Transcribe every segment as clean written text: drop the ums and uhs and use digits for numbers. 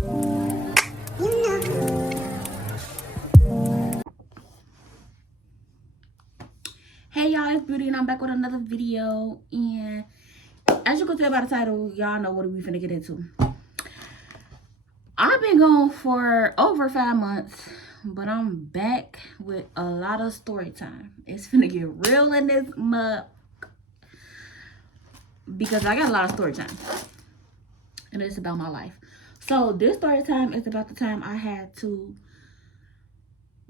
Hey y'all, it's Beauty and I'm back with another video. And as you can tell by the title, y'all know what we finna get into. I've been gone for over 5 months, but I'm back with a lot of story time. It's finna get real in this mug because I got a lot of story time. And it's about my life. So this story time is about the time I had to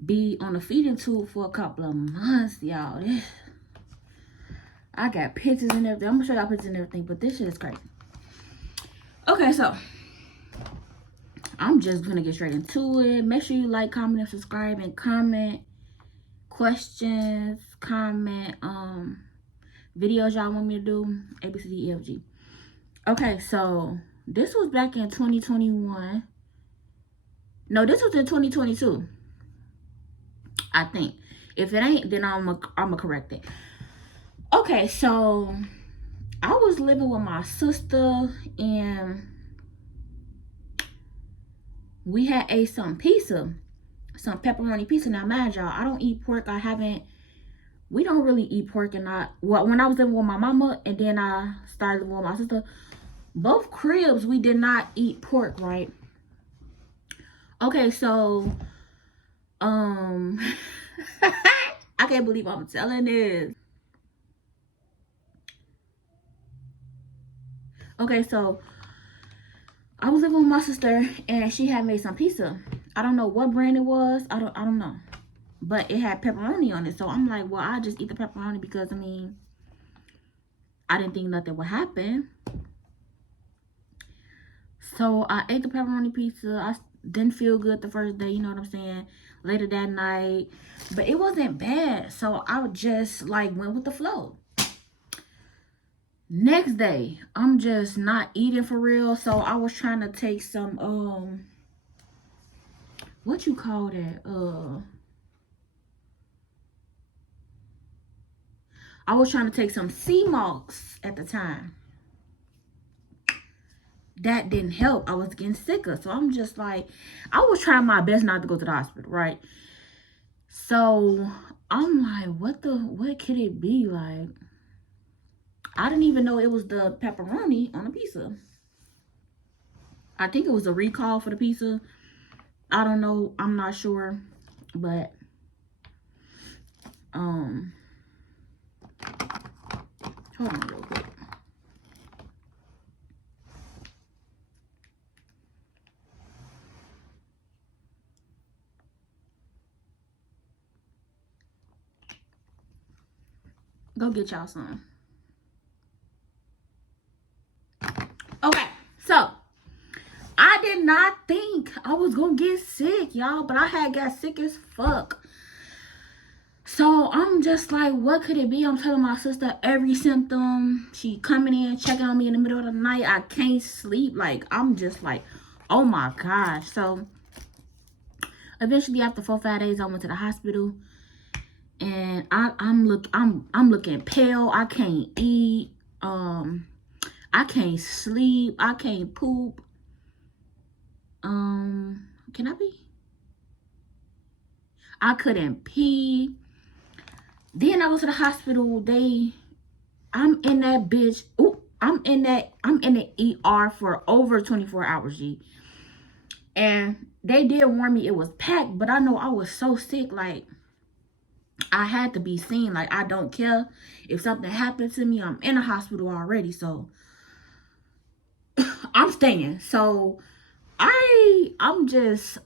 be on a feeding tube for a couple of months, y'all. I got pictures and everything. I'm gonna show y'all pictures and everything, but this shit is crazy. Okay, so I'm just gonna get straight into it. Make sure you like, comment, and subscribe, and comment questions, comment videos y'all want me to do. A, B, C, D, E, F, G. Okay, so this was back in 2021. No, this was in 2022. I think. If it ain't, then I'm gonna correct it. Okay, so I was living with my sister and we had ate some pizza, some pepperoni pizza. Now, mind y'all, I don't eat pork. We don't really eat pork. And when I was living with my mama and then I started living with my sister, both cribs, we did not eat pork, right? Okay, so, I can't believe I'm telling this. Okay, so I was living with my sister and she had made some pizza. I don't know what brand it was. I don't know. But it had pepperoni on it. So I'm like, well, I just eat the pepperoni because, I mean, I didn't think nothing would happen. So I ate the pepperoni pizza. I didn't feel good the first day, you know what I'm saying? Later that night. But it wasn't bad. So I just like went with the flow. Next day, I'm just not eating for real. So I was trying to take some, what you call that? I was trying to take some sea moss at the time. That didn't help. I was getting sicker. So I'm just like, I was trying my best not to go to the hospital, right? So I'm like, what could it be? Like, I didn't even know it was the pepperoni on the pizza. I think it was a recall for the pizza. I don't know. I'm not sure. But, hold on real quick. Go get y'all some. Okay, so I did not think I was gonna get sick, y'all, but I had got sick as fuck. So I'm just like, what could it be? I'm telling my sister every symptom. She coming in, checking on me in the middle of the night. I can't sleep. Like, I'm just like, oh my gosh. So eventually after 4-5 days, I went to the hospital. And I'm looking pale. I can't eat. I can't sleep. I can't poop. Can I pee? I couldn't pee. Then I go to the hospital. I'm in that bitch. Ooh, I'm in the ER for over 24 hours, G. And they did warn me it was packed, but I know I was so sick, like, I had to be seen. Like, I don't care if something happened to me. I'm in a hospital already, so I'm staying. So I'm just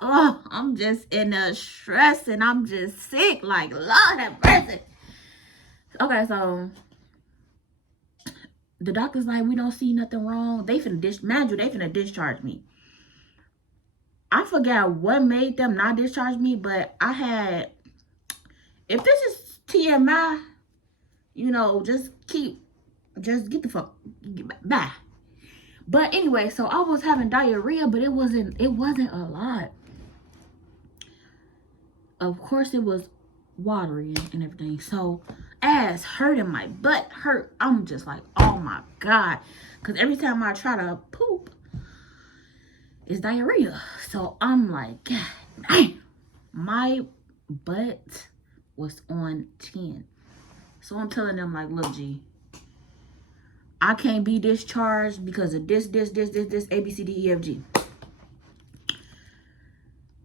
in a stress and I'm just sick. Like, Lord have mercy. Okay, so the doctor's like, we don't see nothing wrong. They finna discharge me. I forgot what made them not discharge me, but I had, if this is TMI, you know, just get the fuck, bye. But anyway, so I was having diarrhea, but it wasn't a lot. Of course, it was watery and everything. So ass hurting, my butt hurt. I'm just like, oh my God. Because every time I try to poop, It's diarrhea. So I'm like, God dang. My butt was on 10. So I'm telling them, like, look, G, I can't be discharged because of this, A, B, C, D, E, F, G.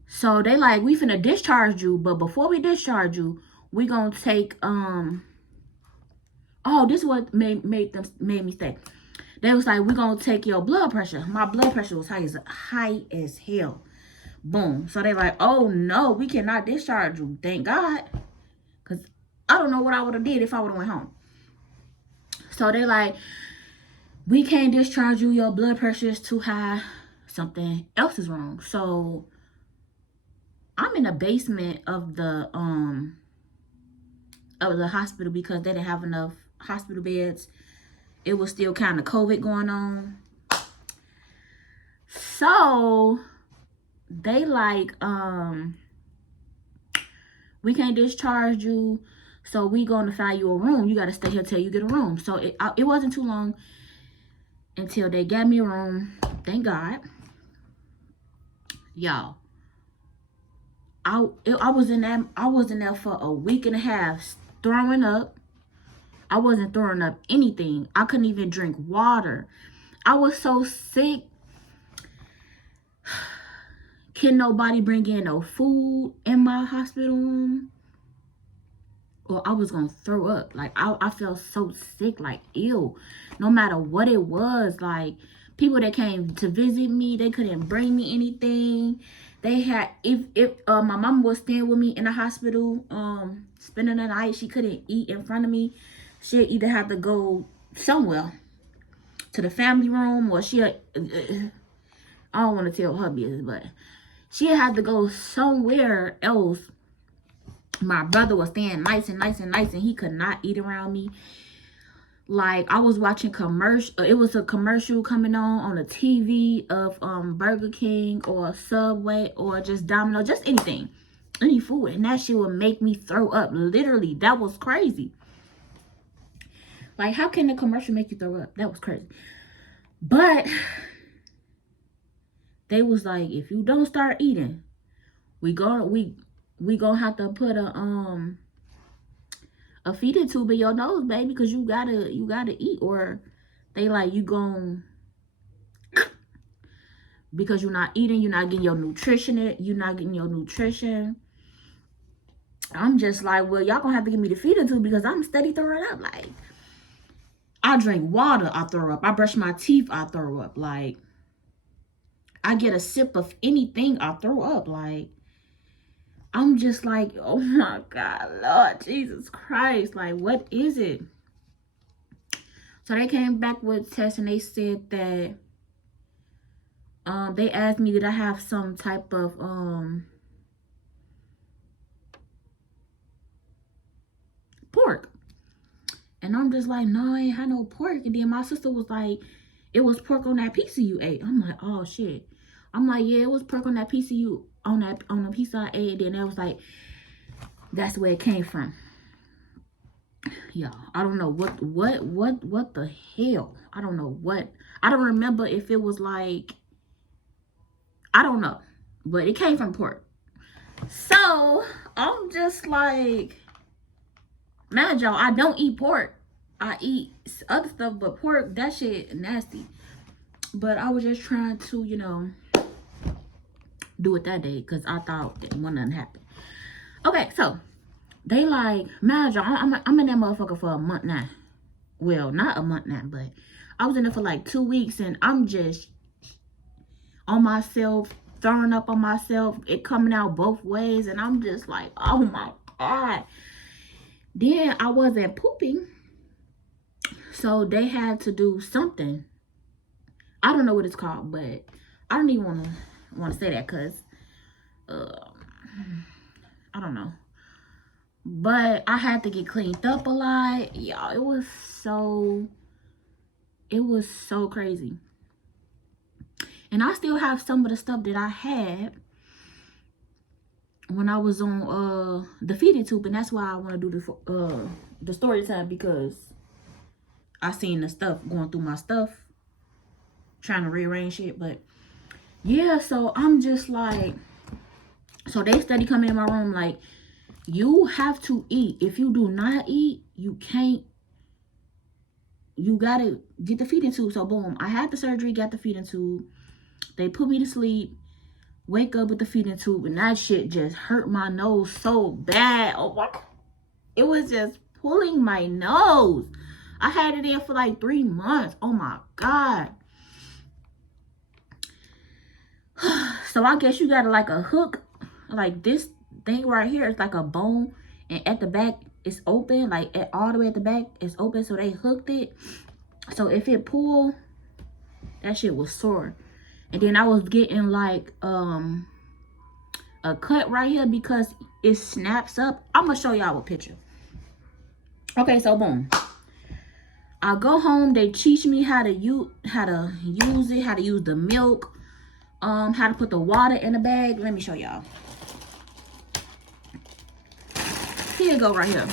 So they like, we finna discharge you, but before we discharge you, we gonna take, oh, this is what made me stay. They was like, we gonna take your blood pressure. My blood pressure was high as hell. Boom. So they like, oh no, we cannot discharge you. Thank God. Because I don't know what I would have did if I would have went home. So they like, we can't discharge you. Your blood pressure is too high. Something else is wrong. So I'm in the basement of the hospital because they didn't have enough hospital beds. It was still kind of COVID going on. So they like, we can't discharge you, so we gonna find you a room. You gotta stay here till you get a room. So it wasn't too long until they got me a room. Thank God. Y'all, I was in there for a week and a half throwing up. I wasn't throwing up anything. I couldn't even drink water. I was so sick. Can nobody bring in no food in my hospital room? Or I was gonna throw up. Like, I felt so sick, like, ew. No matter what it was, like, people that came to visit me, they couldn't bring me anything. They had, if my mom was staying with me in the hospital, spending the night, she couldn't eat in front of me. She'd either have to go somewhere to the family room, or I don't want to tell her business, but she had to go somewhere else. My brother was staying nice, and he could not eat around me. Like, I was watching commercial. It was a commercial coming on the TV of Burger King or Subway or just Domino, just anything, any food, and that shit would make me throw up. Literally, that was crazy. Like, how can the commercial make you throw up? That was crazy. But they was like, if you don't start eating, we gonna have to put a feeding tube in your nose, baby, because you gotta eat, or they like, you gon' because you're not eating, you're not getting your nutrition. I'm just like, well, y'all gonna have to give me the feeding tube because I'm steady throwing up. Like, I drink water, I throw up. I brush my teeth, I throw up. Like, I get a sip of anything, I throw up. Like, I'm just like, oh my God, Lord Jesus Christ. Like, what is it? So they came back with tests and they said that they asked me, did I have some type of pork? And I'm just like, no, I ain't had no pork. And then my sister was like, it was pork on that pizza you ate. I'm like, oh shit. I'm like, yeah, it was pork on that pizza on the pizza I ate. And then it was like, that's where it came from. Y'all, I don't know what the hell. I don't know what. I don't remember if it was like, I don't know, but it came from pork. So I'm just like, man, y'all, I don't eat pork. I eat other stuff, but pork, that shit nasty. But I was just trying to, you know, do it that day because I thought that nothing happened. Okay, so they like, man, y'all, I'm in that motherfucker for a month now. Well, not a month now, but I was in there for like 2 weeks, and I'm just on myself, throwing up on myself, it coming out both ways, and I'm just like, oh my God. Then I wasn't pooping, so they had to do something. I don't know what it's called, but I don't even want to say that because I don't know. But I had to get cleaned up a lot. Y'all, it was so crazy. And I still have some of the stuff that I had when I was on the feeding tube, and that's why I want to do the story time, because I seen the stuff going through my stuff, trying to rearrange it. But yeah, so I'm just like, so they steady coming in my room like, you have to eat. If you do not eat, you can't, you gotta get the feeding tube. So boom, I had the surgery, got the feeding tube. They put me to sleep, wake up with the feeding tube, and that shit just hurt my nose so bad. Oh my God. It was just pulling my nose. I had it in for like 3 months. Oh my God. So I guess you got like a hook, like this thing right here is like a bone, and at the back it's open, like all the way at the back it's open, so they hooked it. So if it pulled, that shit was sore. And then I was getting like a cut right here because it snaps up. I'm gonna show y'all a picture. Okay, so boom, I go home, they teach me how to use it, how to use the milk, how to put the water in the bag. Let me show y'all. Here you go, right here.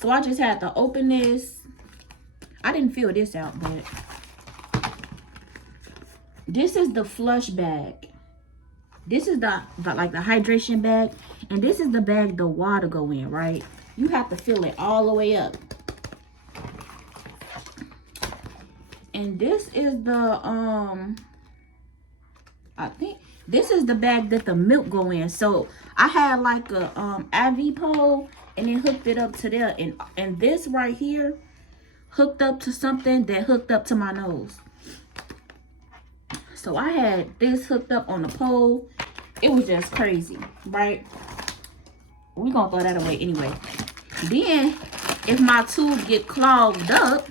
So I just had to open this. I didn't fill this out, but this is the flush bag. This is the like the hydration bag, and this is the bag the water go in, right? You have to fill it all the way up. And this is the I think this is the bag that the milk go in. So I had like a IV pole and then hooked it up to there, and this right here hooked up to something that hooked up to my nose. So I had this hooked up on the pole. It was just crazy, right? We gonna throw that away anyway. Then if my tube get clogged up,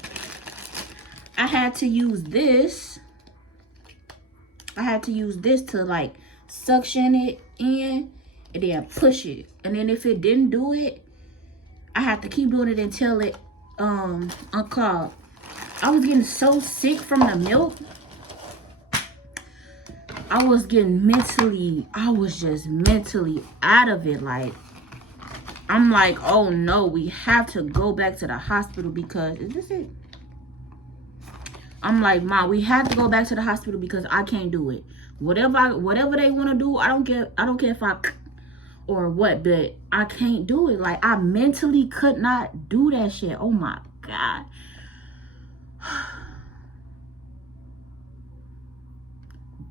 I had to use this. I had to use this to like suction it in and then push it. And then if it didn't do it, I had to keep doing it until it unclogged. I was getting so sick from the milk. I was just mentally out of it. Like, I'm like, oh no, we have to go back to the hospital because, is this it? I'm like, Mom, we have to go back to the hospital because I can't do it. Whatever they want to do, I don't care if I or what, but I can't do it. Like, I mentally could not do that shit. Oh my God.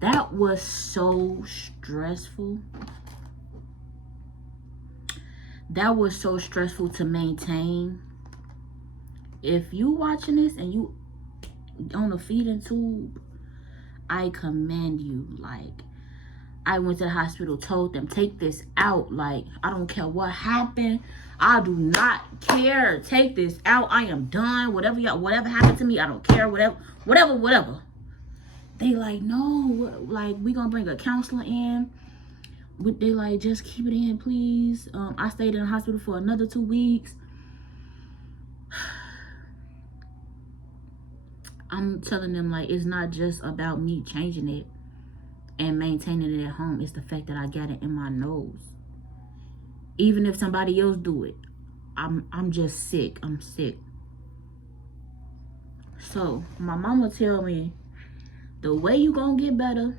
That was so stressful. That was so stressful to maintain. If you watching this and you on a feeding tube, I commend you. Like, I went to the hospital, told them, take this out. Like, I don't care what happened. I do not care. Take this out. I am done. Whatever happened to me, I don't care. Whatever. They like, no, like, we gonna bring a counselor in. They like, just keep it in, please. I stayed in the hospital for another 2 weeks. I'm telling them, like, it's not just about me changing it and maintaining it at home. It's the fact that I got it in my nose. Even if somebody else do it, I'm just sick. I'm sick. So my mama tell me, the way you gonna get better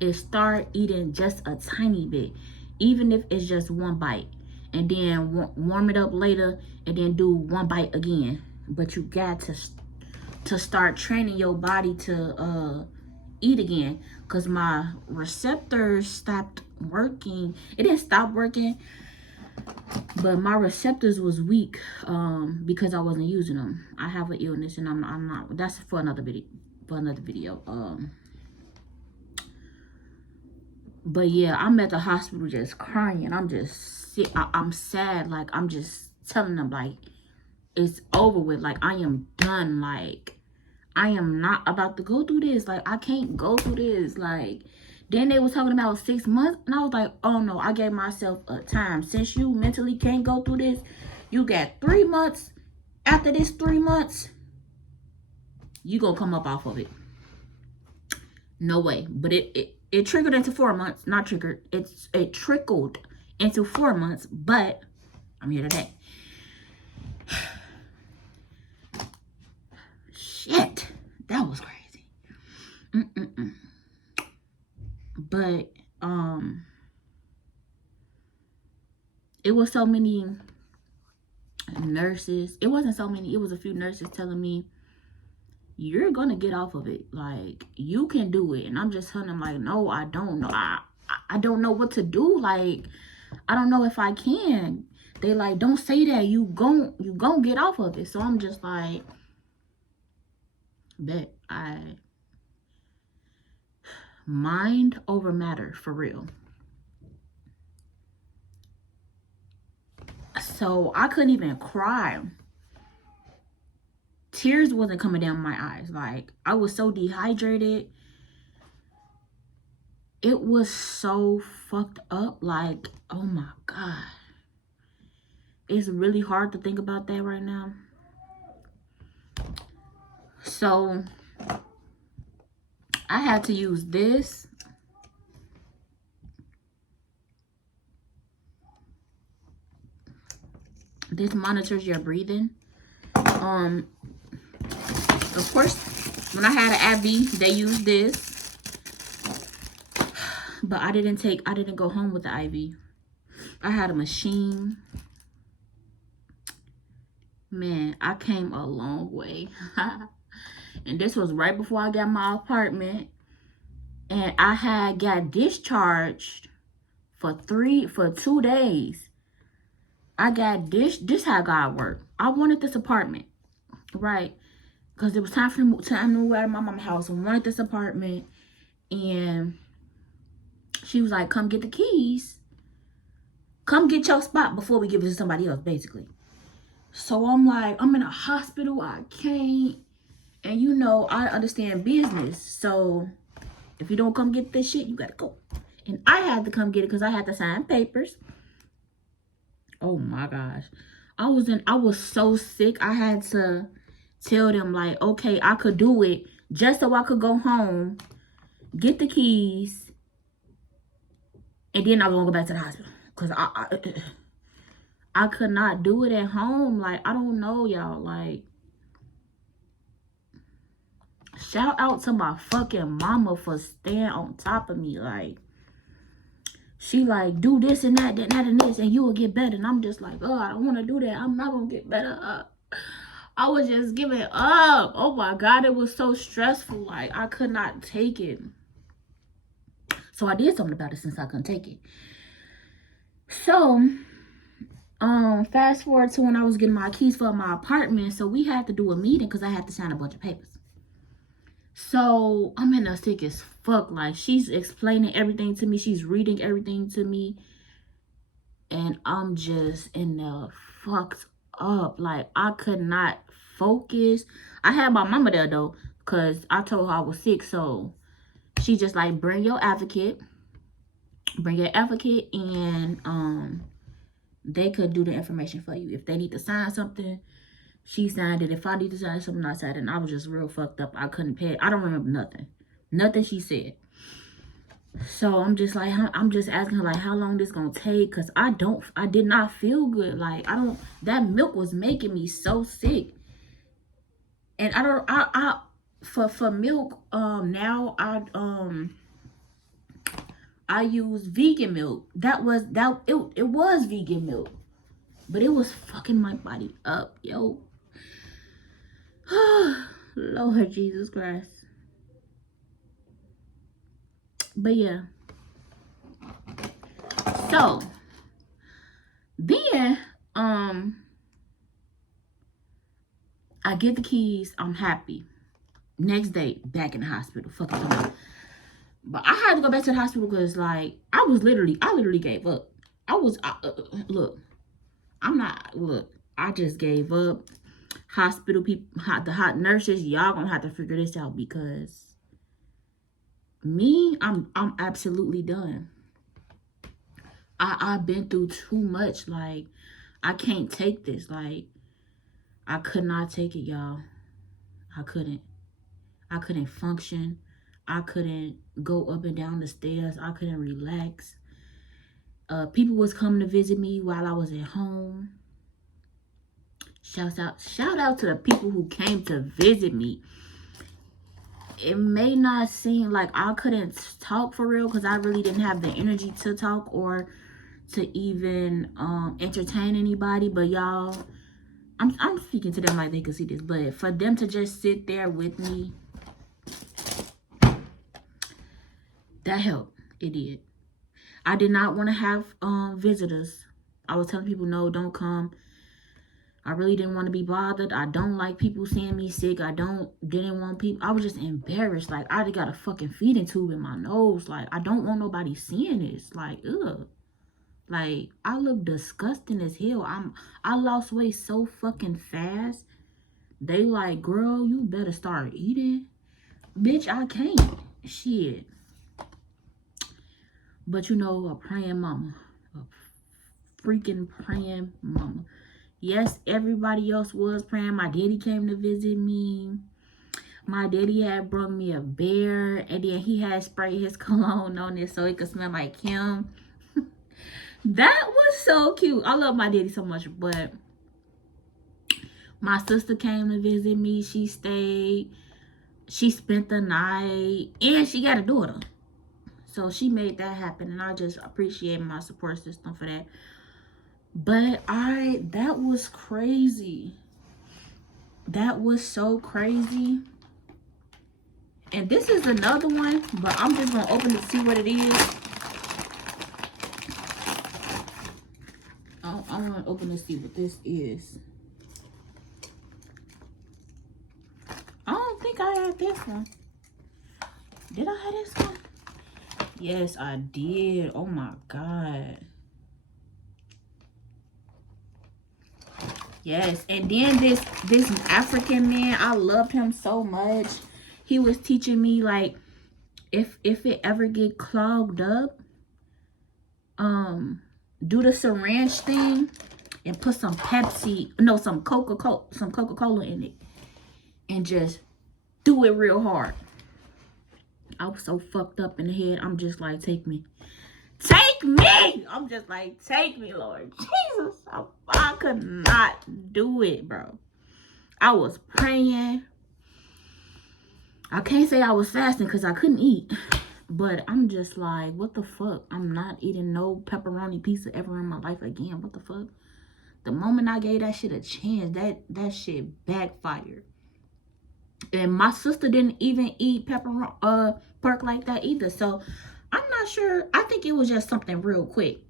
is start eating just a tiny bit, even if it's just 1 bite, and then warm it up later and then do 1 bite again. But you got to start training your body to eat again, because my receptors stopped working. It didn't stop working, but my receptors was weak because I wasn't using them. I have an illness, and I'm not. That's for another video. But yeah, I'm at the hospital just crying. I'm just sick. I'm sad. Like, I'm just telling them, like, it's over with. Like, I am done. Like, I am not about to go through this. Like, I can't go through this. Like, then they was talking about 6 months, and I was like, oh no, I gave myself a time. Since you mentally can't go through this, you got 3 months. After this 3 months, you gonna come up off of it. No way. But it triggered into 4 months. Not triggered. It trickled into 4 months, but I'm here today. Shit, that was crazy. But it was so many nurses. It wasn't so many. It was a few nurses telling me, you're gonna get off of it. Like, you can do it. And I'm just telling them, like, no, I don't know. I don't know what to do. Like, I don't know if I can. They like, don't say that. You gon' get off of it. So I'm just like, bet. Mind over matter, for real. So I couldn't even cry. Tears wasn't coming down my eyes. Like, I was so dehydrated. It was so fucked up. Like, oh my God. It's really hard to think about that right now. So I had to use this. This monitors your breathing. Of course, when I had an IV, they used this. But I didn't go home with the IV. I had a machine. Man, I came a long way. And this was right before I got my apartment. And I had got discharged for 2 days. I got this how God worked. I wanted this apartment, right? Because it was time to move out of my mom's house. I wanted this apartment. And she was like, come get the keys. Come get your spot before we give it to somebody else, basically. So I'm like, I'm in a hospital. I can't. And you know, I understand business. So if you don't come get this shit, you got to go. And I had to come get it because I had to sign papers. Oh my gosh. I was so sick. I had to tell them, like, okay, I could do it just so I could go home, get the keys, and then I was going to go back to the hospital. Because I could not do it at home. Like, I don't know, y'all. Like, shout out to my fucking mama for staying on top of me. Like, she like, do this and that and this, and you will get better. And I'm just like, oh, I don't want to do that. I'm not going to get better. I was just giving up. Oh my God, it was so stressful. Like, I could not take it. So I did something about it since I couldn't take it. So, fast forward to when I was getting my keys for my apartment. So we had to do a meeting because I had to sign a bunch of papers. So I'm in a sick as fuck. Like, she's explaining everything to me. She's reading everything to me. And I'm just in the fucked up. Like, I could not focus. I had my mama there though, because I told her I was sick. So she just like, bring your advocate. Bring your advocate, and they could do the information for you. If they need to sign something, she signed it. If I need to sign something, I signed it. And I was just real fucked up. I couldn't pay it. I don't remember nothing. Nothing she said. So I'm just like, I'm just asking her, like, how long this gonna take? Because I did not feel good. Like, that milk was making me so sick. And for milk, now I use vegan milk. It was vegan milk. But it was fucking my body up, yo. Lord Jesus Christ. But yeah. So then I get the keys. I'm happy. Next day, back in the hospital. Fucking somebody. But I had to go back to the hospital because, like, I literally gave up. Look, I just gave up. Hospital people, the hot nurses, y'all gonna have to figure this out because me, I'm absolutely done. I've been through too much. Like, I can't take this. Like, I could not take it, y'all. I couldn't function. I couldn't go up and down the stairs. I couldn't relax. People was coming to visit me while I was at home. Shout out to the people who came to visit me. It may not seem like I couldn't talk for real because I really didn't have the energy to talk or to even entertain anybody, but y'all, I'm speaking to them like they could see this, but for them to just sit there with me, that helped. It did. I did not want to have visitors. I was telling people, no, don't come. I really didn't want to be bothered. I don't like people seeing me sick. Didn't want people. I was just embarrassed. Like, I got a fucking feeding tube in my nose. Like, I don't want nobody seeing this. Like, ugh. Like, I look disgusting as hell. I lost weight so fucking fast. They like, girl, you better start eating. Bitch, I can't. Shit. But you know, a praying mama. A freaking praying mama. Yes, everybody else was praying. My daddy came to visit me. My daddy had brought me a bear. And then he had sprayed his cologne on it so it could smell like him. That was so cute. I love my daddy so much. But my sister came to visit me. She stayed. She spent the night. And she got a daughter. So she made that happen. And I just appreciate my support system for that. But that was crazy. That was so crazy. And this is another one, but I'm just gonna open it to see what it is. I want to open it to see what this is. I don't think I had this one. Did I have this one? Yes, I did. Oh my God. Yes, and then this African man, I loved him so much. He was teaching me, like, if it ever get clogged up, do the syringe thing and put some some Coca-Cola in it, and just do it real hard. I was so fucked up in the head. I'm just like, take me. Take me! I'm just like, take me, Lord Jesus. I could not do it, bro. I was praying. I can't say I was fasting because I couldn't eat. But I'm just like, what the fuck? I'm not eating no pepperoni pizza ever in my life again. What the fuck? The moment I gave that shit a chance, that shit backfired. And my sister didn't even eat pork like that either. So I'm not sure. I think it was just something real quick.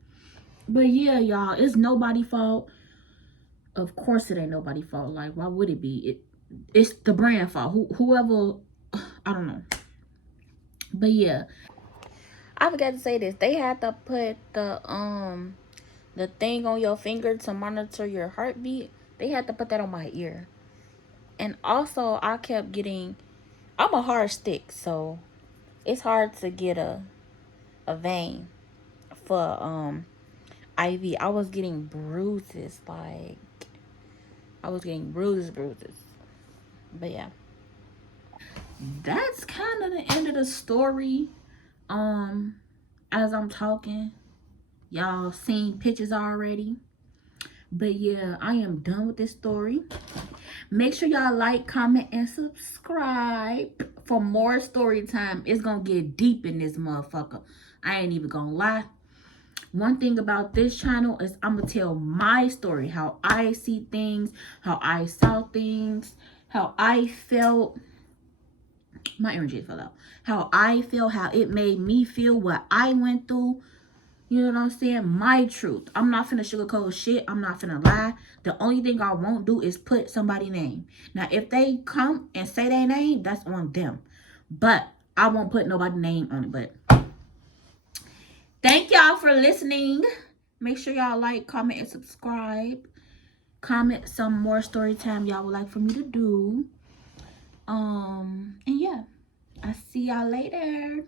But yeah, y'all, it's nobody's fault. Of course it ain't nobody's fault. Like, why would it be? It's the brand fault. Whoever, I don't know. But yeah, I forgot to say this. They had to put the thing on your finger to monitor your heartbeat. They had to put that on my ear. And also, I kept getting, I'm a hard stick, so it's hard to get a vein for IV. I was getting bruises, like, I was getting bruises. But yeah, that's kind of the end of the story. As I'm talking, y'all seen pictures already. But yeah, I am done with this story. Make sure y'all like, comment, and subscribe for more story time. It's gonna get deep in this motherfucker. I ain't even gonna lie. One thing about this channel is I'm gonna tell my story, how I see things, how I saw things, how I felt. My energy fell out. How I feel, how it made me feel, what I went through. You know what I'm saying? My truth. I'm not finna sugarcoat shit. I'm not finna lie. The only thing I won't do is put somebody's name. Now, if they come and say their name, that's on them. But I won't put nobody's name on it. But thank y'all for listening. Make sure y'all like, comment, and subscribe. Comment some more story time y'all would like for me to do. And yeah, I'll see y'all later.